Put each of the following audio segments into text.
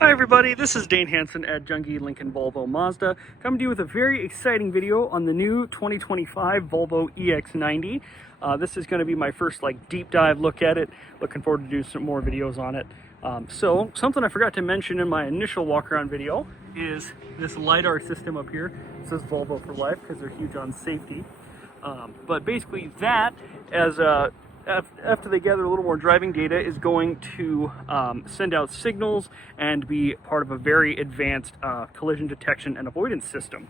Hi everybody, this is Dane Hansen at Junkie Lincoln Volvo Mazda, coming to you with a very exciting video on the new 2025 Volvo EX90. This is going to be my first deep dive look at it. Looking forward to do some more videos on it. So something I forgot to mention in my initial walk around video is this LiDAR system up here. It says Volvo for life because they're huge on safety. But basically that, as after they gather a little more driving data, is going to send out signals and be part of a very advanced collision detection and avoidance system.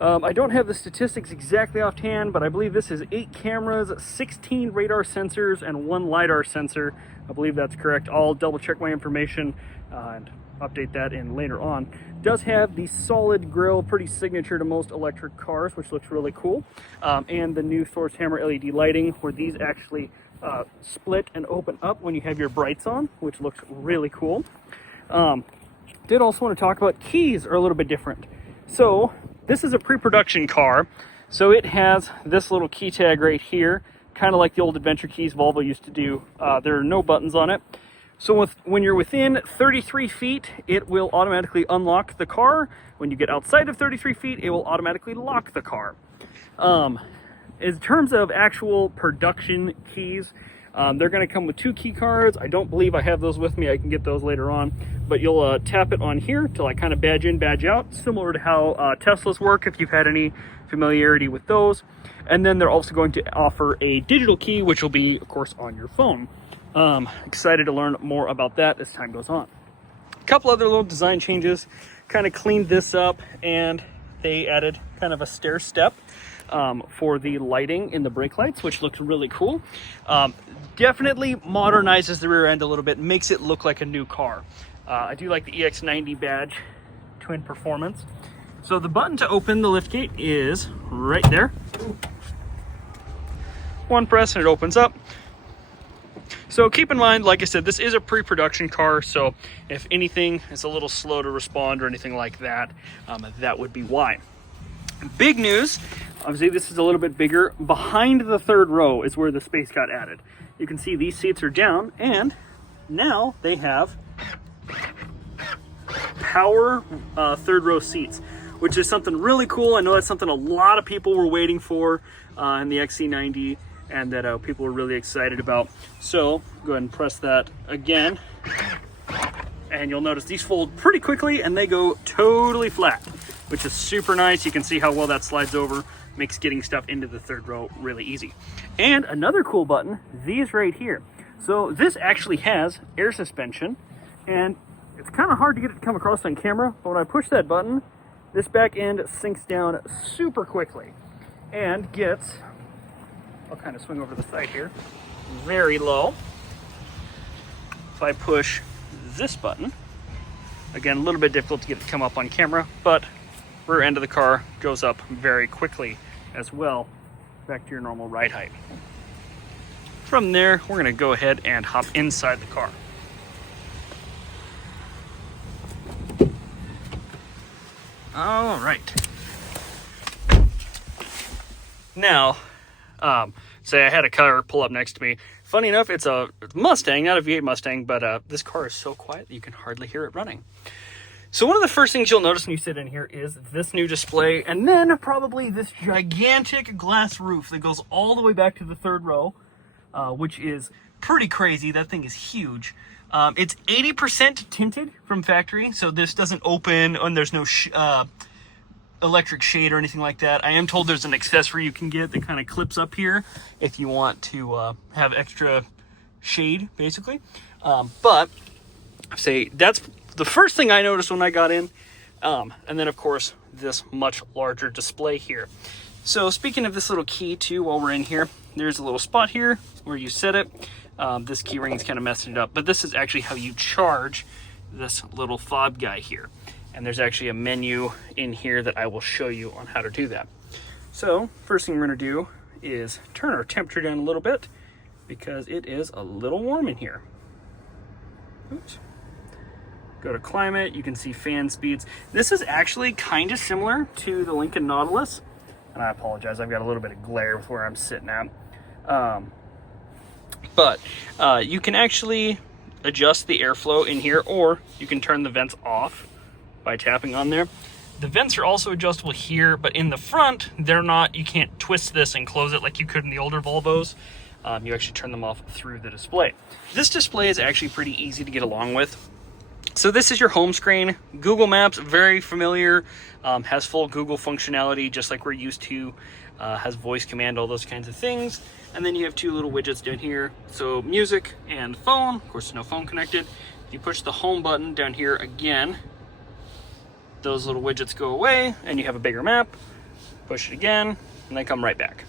I don't have the statistics exactly offhand, but I believe this is 8 cameras, 16 radar sensors, and 1 LiDAR sensor. I believe that's correct. I'll double check my information and update that in later on. It does have the solid grille, pretty signature to most electric cars, which looks really cool. And the new Thor's Hammer LED lighting, where these actually split and open up when you have your brights on, which looks really cool. Did also want to talk about keys are a little bit different. So this is a pre-production car, so it has this little key tag right here, kind of like the old adventure keys Volvo used to do. There are no buttons on it. So when you're within 33 feet, it will automatically unlock the car. When you get outside of 33 feet, it will automatically lock the car. In terms of actual production keys, they're going to come with 2 key cards. I don't believe I have those with me. I can get those later on. But you'll tap it on here to kind of badge in, badge out, similar to how Teslas work, if you've had any familiarity with those. And then they're also going to offer a digital key, which will be, of course, on your phone. Excited to learn more about that as time goes on. A couple other little design changes, kind of cleaned this up, and they added kind of a stair step for the lighting in the brake lights, which looks really cool. Definitely modernizes the rear end a little bit, makes it look like a new car. I do like the EX90 badge, twin performance. So the button to open the liftgate is right there. One press and it opens up. So keep in mind, like I said, this is a pre-production car, so if anything is a little slow to respond or anything like that, that would be why. Big news, obviously this is a little bit bigger. Behind the third row is where the space got added. You can see these seats are down, and now they have power third row seats, which is something really cool. I know that's something a lot of people were waiting for in the XC90, and that people were really excited about. So go ahead and press that again, and you'll notice these fold pretty quickly and they go totally flat, which is super nice. You can see how well that slides over, makes getting stuff into the third row really easy. And another cool button, these right here. So this actually has air suspension, and it's kind of hard to get it to come across on camera, but when I push that button, this back end sinks down super quickly and gets, I'll kind of swing over to the side here, very low. If I push this button, again, a little bit difficult to get it to come up on camera, but rear end of the car goes up very quickly as well, back to your normal ride height. From there, we're gonna go ahead and hop inside the car. All right. Now, say I had a car pull up next to me. Funny enough, it's a Mustang, not a V8 Mustang, but this car is so quiet that you can hardly hear it running. So one of the first things you'll notice when you sit in here is this new display, and then probably this gigantic glass roof that goes all the way back to the third row, which is pretty crazy. That thing is huge. It's 80% tinted from factory, so this doesn't open, and there's no electric shade or anything like that. I am told there's an accessory you can get that kind of clips up here if you want to have extra shade, basically. But say that's the first thing I noticed when I got in. And then of course this much larger display here. So speaking of this little key too, while we're in here, there's a little spot here where you set it. This key ring is kind of messing it up, but this is actually how you charge this little fob guy here. And there's actually a menu in here that I will show you on how to do that. So first thing we're gonna do is turn our temperature down a little bit because it is a little warm in here. Oops. Go to climate, you can see fan speeds. This is actually kind of similar to the Lincoln Nautilus. And I apologize, I've got a little bit of glare with where I'm sitting at. But you can actually adjust the airflow in here, or you can turn the vents off by tapping on there. The vents are also adjustable here, but in the front, they're not. You can't twist this and close it like you could in the older Volvos. You actually turn them off through the display. This display is actually pretty easy to get along with. So this is your home screen. Google Maps, very familiar, has full Google functionality, just like we're used to, has voice command, all those kinds of things. And then you have two little widgets down here. So music and phone, of course, no phone connected. If you push the home button down here again, those little widgets go away and you have a bigger map. Push it again and they come right back.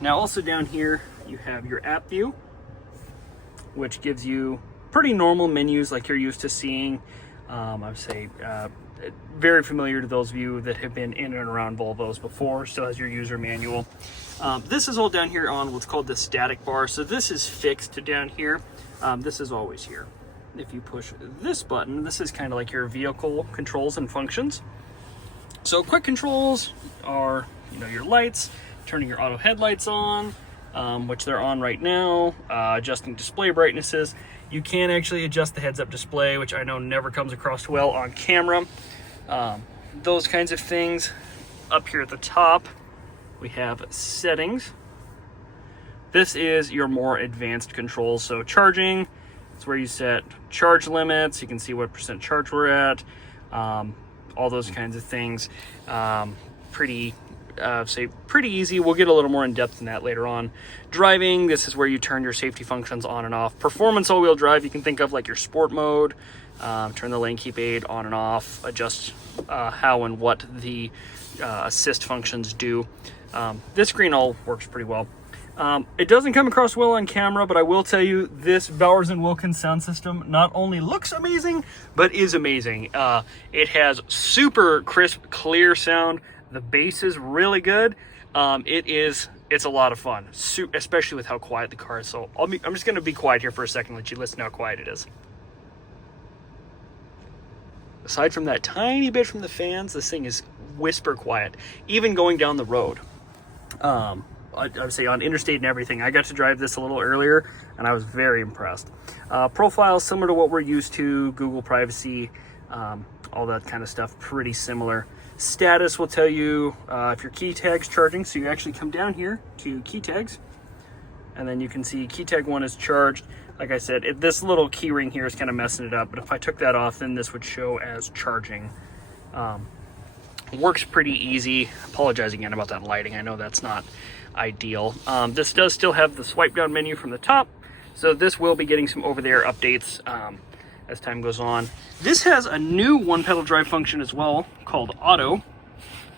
Now also down here, you have your app view, which gives you pretty normal menus like you're used to seeing. I would say very familiar to those of you that have been in and around Volvos before. Still has your user manual. This is all down here on what's called the static bar. So this is fixed down here. This is always here. If you push this button, this is kind of like your vehicle controls and functions. So quick controls are, your lights, turning your auto headlights on, which they're on right now, adjusting display brightnesses. You can actually adjust the heads-up display, which I know never comes across well on camera. Those kinds of things. Up here at the top, we have settings. This is your more advanced controls. So charging, it's where you set charge limits. You can see what percent charge we're at, all those kinds of things. Pretty easy. We'll get a little more in depth in that later on. Driving, this is where you turn your safety functions on and off. Performance all-wheel drive, you can think of like your sport mode. Turn the lane keep aid on and off, adjust how and what the assist functions do. This screen all works pretty well. It doesn't come across well on camera, but I will tell you this Bowers & Wilkins sound system not only looks amazing, but is amazing. It has super crisp, clear sound. The bass is really good. It's a lot of fun, especially with how quiet the car is. So I'm just going to be quiet here for a second, let you listen to how quiet it is. Aside from that tiny bit from the fans, this thing is whisper quiet, even going down the road. I would say on interstate and everything. I got to drive this a little earlier and I was very impressed. Profile similar to what we're used to, Google privacy, all that kind of stuff, pretty similar. Status will tell you if your key tag's charging. So you actually come down here to key tags and then you can see key tag 1 is charged. Like I said, this little key ring here is kind of messing it up, but if I took that off, then this would show as charging. Works pretty easy. Apologize again about that lighting. I know that's not ideal. This does still have the swipe down menu from the top, so this will be getting some over-the-air updates as time goes on. This has a new one pedal drive function as well called auto.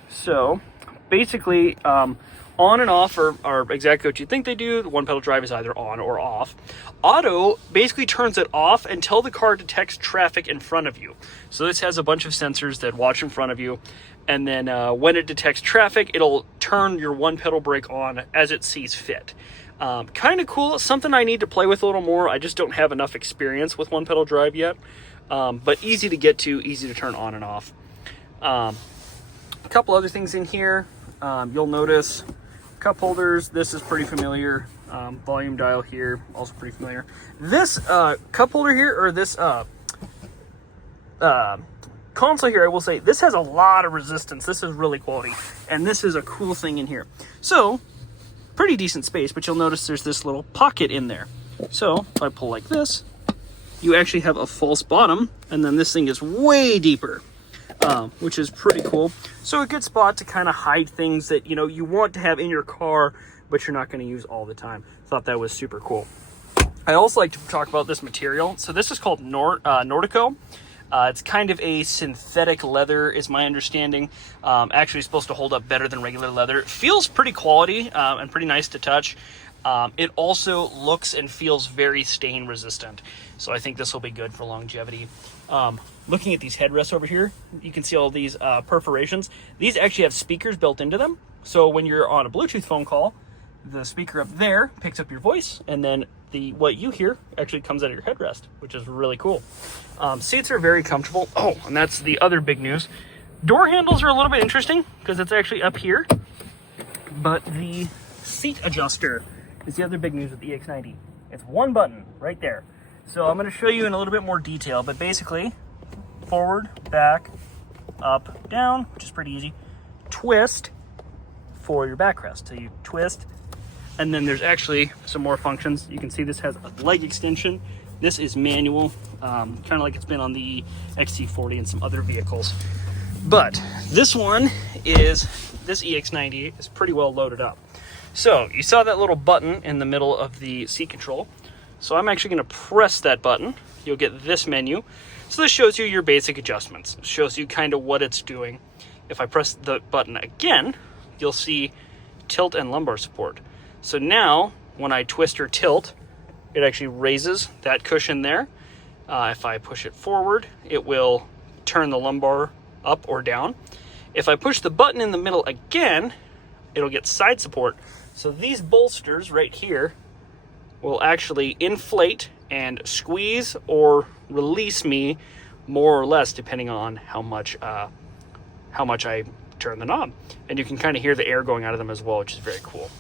So basically on and off are exactly what you think they do. The one pedal drive is either on or off. Auto basically turns it off until the car detects traffic in front of you. So this has a bunch of sensors that watch in front of you, and then when it detects traffic, it'll turn your one pedal brake on as it sees fit. Kind of cool. Something I need to play with a little more. I just don't have enough experience with one pedal drive yet, but easy to get to, easy to turn on and off. A couple other things in here. You'll notice cup holders. This is pretty familiar. Volume dial here, also pretty familiar. This cup holder here, or this console here, I will say, this has a lot of resistance. This is really quality, and this is a cool thing in here. So, pretty decent space, but you'll notice there's this little pocket in there. So, if I pull like this, you actually have a false bottom, and then this thing is way deeper, which is pretty cool. So a good spot to kind of hide things that, you want to have in your car, but you're not going to use all the time. Thought that was super cool. I also like to talk about this material. So this is called Nordico. It's kind of a synthetic leather, is my understanding. Actually supposed to hold up better than regular leather. It feels pretty quality and pretty nice to touch. It also looks and feels very stain resistant. So I think this will be good for longevity. Looking at these headrests over here, you can see all these perforations. These actually have speakers built into them. So when you're on a Bluetooth phone call, the speaker up there picks up your voice, and then what you hear actually comes out of your headrest, which is really cool. Seats are very comfortable. Oh, and that's the other big news. Door handles are a little bit interesting because it's actually up here, but the seat adjuster is the other big news with the EX90. It's one button right there. So I'm going to show you in a little bit more detail, but basically forward, back, up, down, which is pretty easy. Twist for your backrest. So you twist, and then there's actually some more functions. You can see this has a leg extension. This is manual, kind of like it's been on the XC40 and some other vehicles. But this one is, this EX90 is pretty well loaded up. So you saw that little button in the middle of the seat control. So I'm actually going to press that button. You'll get this menu. So this shows you your basic adjustments. It shows you kind of what it's doing. If I press the button again, you'll see tilt and lumbar support. So now when I twist or tilt, it actually raises that cushion there. If I push it forward, it will turn the lumbar up or down. If I push the button in the middle again, it'll get side support. So these bolsters right here will actually inflate and squeeze or release me more or less depending on how much I turn the knob. And you can kind of hear the air going out of them as well, which is very cool.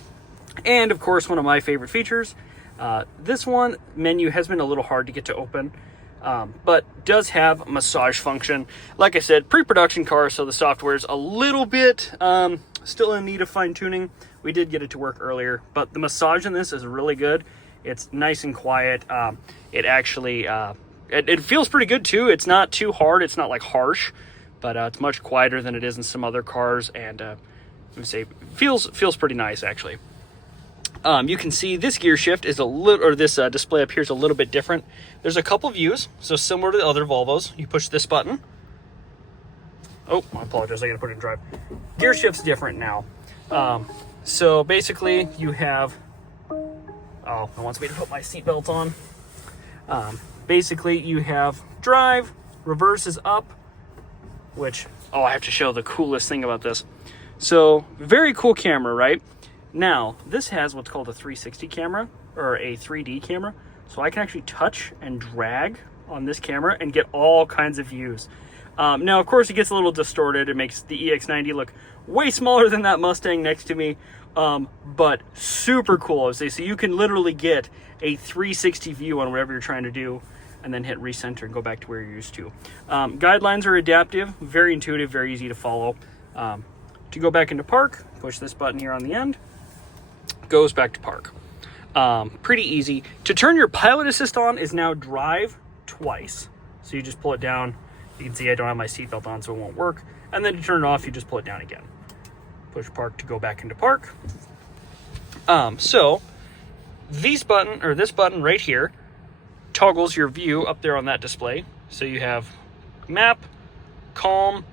And of course, one of my favorite features, this one menu has been a little hard to get to open, but does have massage function. Like I said, pre-production car, so the software is a little bit still in need of fine-tuning. We did get it to work earlier, but the massage in this is really good. It's nice and quiet. It actually it feels pretty good too. It's not too hard. It's not like harsh, but it's much quieter than it is in some other cars, and let me say feels pretty nice actually. You can see this gear shift is a little, or this display up here is a little bit different. There's a couple views, so similar to the other Volvos. You push this button. Oh, I apologize. I got to put it in drive. Gear shift's different now. So basically, you have. Oh, it wants me to put my seatbelt on. Basically, you have drive, reverse is up, which, oh, I have to show the coolest thing about this. So, very cool camera, right? Now, this has what's called a 360 camera, or a 3D camera. So I can actually touch and drag on this camera and get all kinds of views. Now, of course, it gets a little distorted. It makes the EX90 look way smaller than that Mustang next to me. But super cool, I would say. So you can literally get a 360 view on whatever you're trying to do, and then hit recenter and go back to where you're used to. Guidelines are adaptive, very intuitive, very easy to follow. To go back into park, push this button here on the end, goes back to park. Pretty easy. To turn your pilot assist on is now drive twice. So you just pull it down. You can see I don't have my seatbelt on, so it won't work. And then to turn it off, you just pull it down again. Push park to go back into park. So this button right here toggles your view up there on that display. So you have map, calm,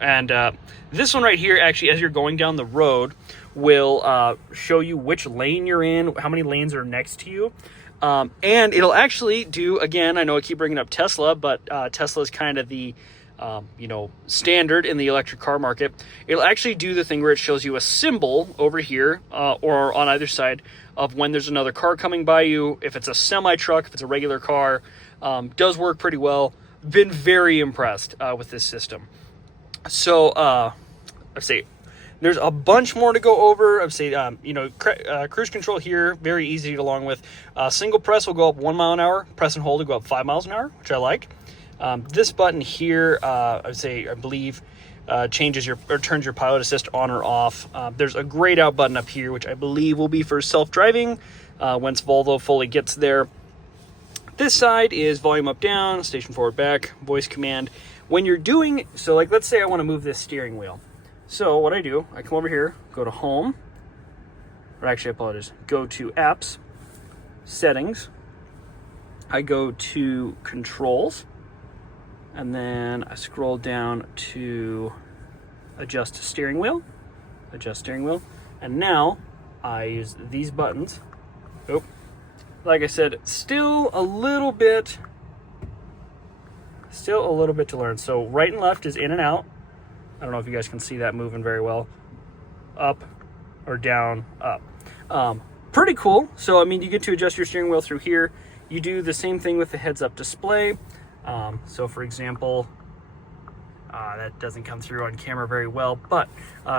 and this one right here, actually, as you're going down the road, will show you which lane you're in, how many lanes are next to you. And it'll actually do, again, I know I keep bringing up Tesla, but Tesla is kind of the standard in the electric car market. It'll actually do the thing where it shows you a symbol over here or on either side of when there's another car coming by you. If it's a semi truck, if it's a regular car, does work pretty well. Been very impressed with this system. So I'd say there's a bunch more to go over. I'd say cruise control here, very easy to get along with. Single press will go up 1 mile an hour. Press and hold will go up 5 miles an hour, which I like. This button here, I believe, turns your pilot assist on or off. There's a grayed out button up here, which I believe will be for self-driving once Volvo fully gets there. This side is volume up, down, station forward, back, voice command. When you're doing, so like let's say I want to move this steering wheel. So what I do, I come over here, go to home, or actually I apologize, go to apps, settings, I go to controls, and then I scroll down to adjust steering wheel, and now I use these buttons. Oh, like I said, still a little bit to learn. So right and left is in and out. I don't know if you guys can see that moving very well. Up or down, up. Pretty cool. So, I mean, you get to adjust your steering wheel through here. You do the same thing with the heads-up display. So, for example, that doesn't come through on camera very well, but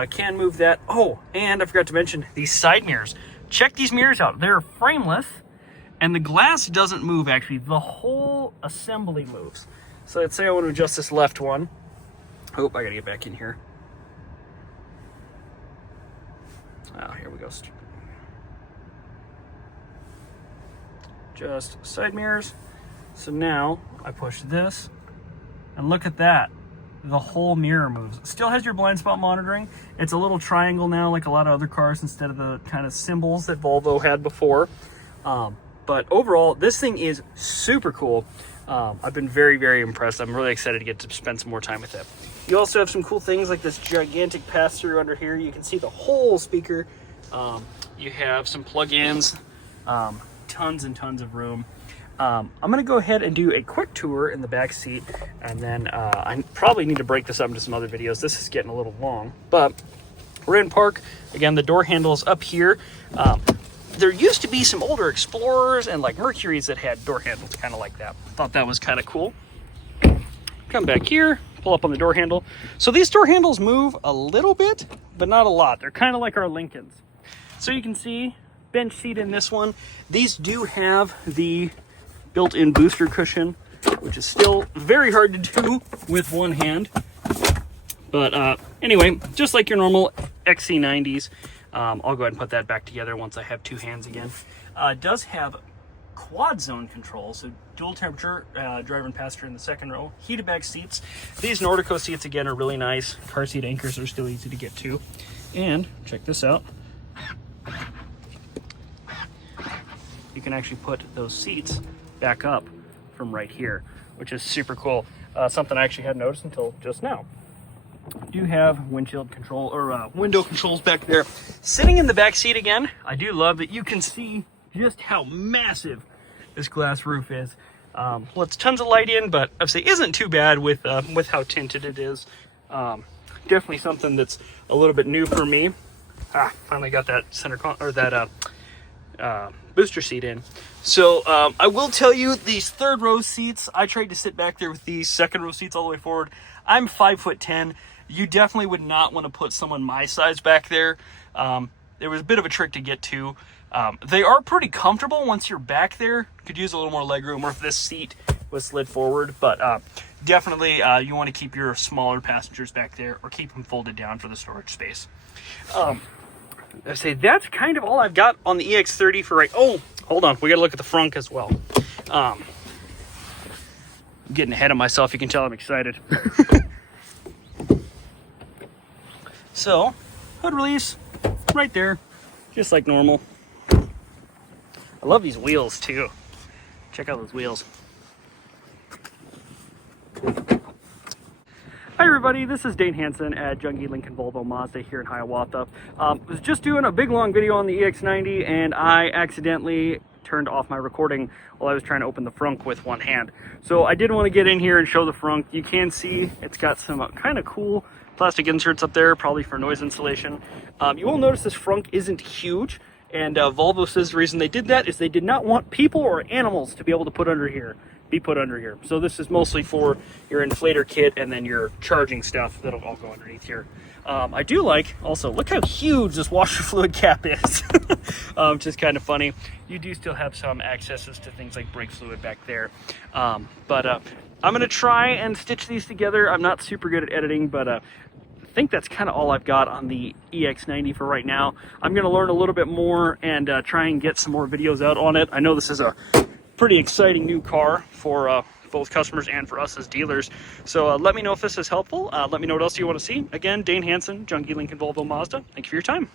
can move that. Oh, and I forgot to mention these side mirrors. Check these mirrors out. They're frameless, And the glass doesn't move, actually. The whole assembly moves. So let's say I want to adjust this left one. Oh, I gotta get back in here. Oh, here we go. Just side mirrors. So now I push this, and look at that. The whole mirror moves. It still has your blind spot monitoring. It's a little triangle now, like a lot of other cars, instead of the kind of symbols that Volvo had before. But overall, this thing is super cool. I've been very, very impressed. I'm really excited to get to spend some more time with it. You also have some cool things like this gigantic pass-through under here. You can see the whole speaker. You have some plug-ins, tons and tons of room. I'm gonna go ahead and do a quick tour in the back seat, and then I probably need to break this up into some other videos. This is getting a little long, but we're in park. Again, the door handle is up here. There used to be some older Explorers and like Mercuries that had door handles kind of like that. Thought that was kind of cool. Come back here, pull up on the door handle. So these door handles move a little bit, but not a lot. They're kind of like our Lincolns. So you can see bench seat in this one. These do have the built-in booster cushion, which is still very hard to do with one hand. But anyway, just like your normal XC90s, I'll go ahead and put that back together once I have two hands again. It does have quad zone control, so dual temperature, driver and passenger in the second row, heated back seats. These Nordico seats again are really nice. Car seat anchors are still easy to get to. And check this out. You can actually put those seats back up from right here, which is super cool. Something I actually hadn't noticed until just now. Do have windshield control or window controls back there. Sitting in the back seat again, I do love that you can see just how massive this glass roof is. Lets tons of light in, but I'd say isn't too bad with how tinted it is. Definitely something that's a little bit new for me. Finally got that booster seat in. So I will tell you, these third row seats, I tried to sit back there with these second row seats all the way forward. I'm 5'10". You definitely would not want to put someone my size back there. It was a bit of a trick to get to. They are pretty comfortable once you're back there. Could use a little more leg room, or if this seat was slid forward, but definitely you want to keep your smaller passengers back there, or keep them folded down for the storage space. I say that's kind of all I've got on the EX30 for right. Oh, hold on, we got to look at the Frunk as well. I'm getting ahead of myself. You can tell I'm excited. So, hood release right there, just like normal. I love these wheels too. Check out those wheels. Hi everybody, this is Dane Hansen at Jungie Lincoln Volvo Mazda here in Hiawatha. Was just doing a big long video on the EX90 and I accidentally turned off my recording while I was trying to open the Frunk with one hand. So I did want to get in here and show the Frunk. You can see it's got some kind of cool plastic inserts up there, probably for noise insulation. You will notice this Frunk isn't huge, and Volvo says the reason they did that is they did not want people or animals to be able to put under here. So this is mostly for your inflator kit and then your charging stuff that'll all go underneath here. I do like, also, look how huge this washer fluid cap is, which is kind of funny. You do still have some accesses to things like brake fluid back there. But I'm going to try and stitch these together. I'm not super good at editing, but I think that's kind of all I've got on the EX90 for right now. I'm going to learn a little bit more and try and get some more videos out on it. I know this is a pretty exciting new car for both customers and for us as dealers. So let me know if this is helpful. Let me know what else you want to see. Again, Dane Hansen, Jungie Lincoln Volvo Mazda. Thank you for your time.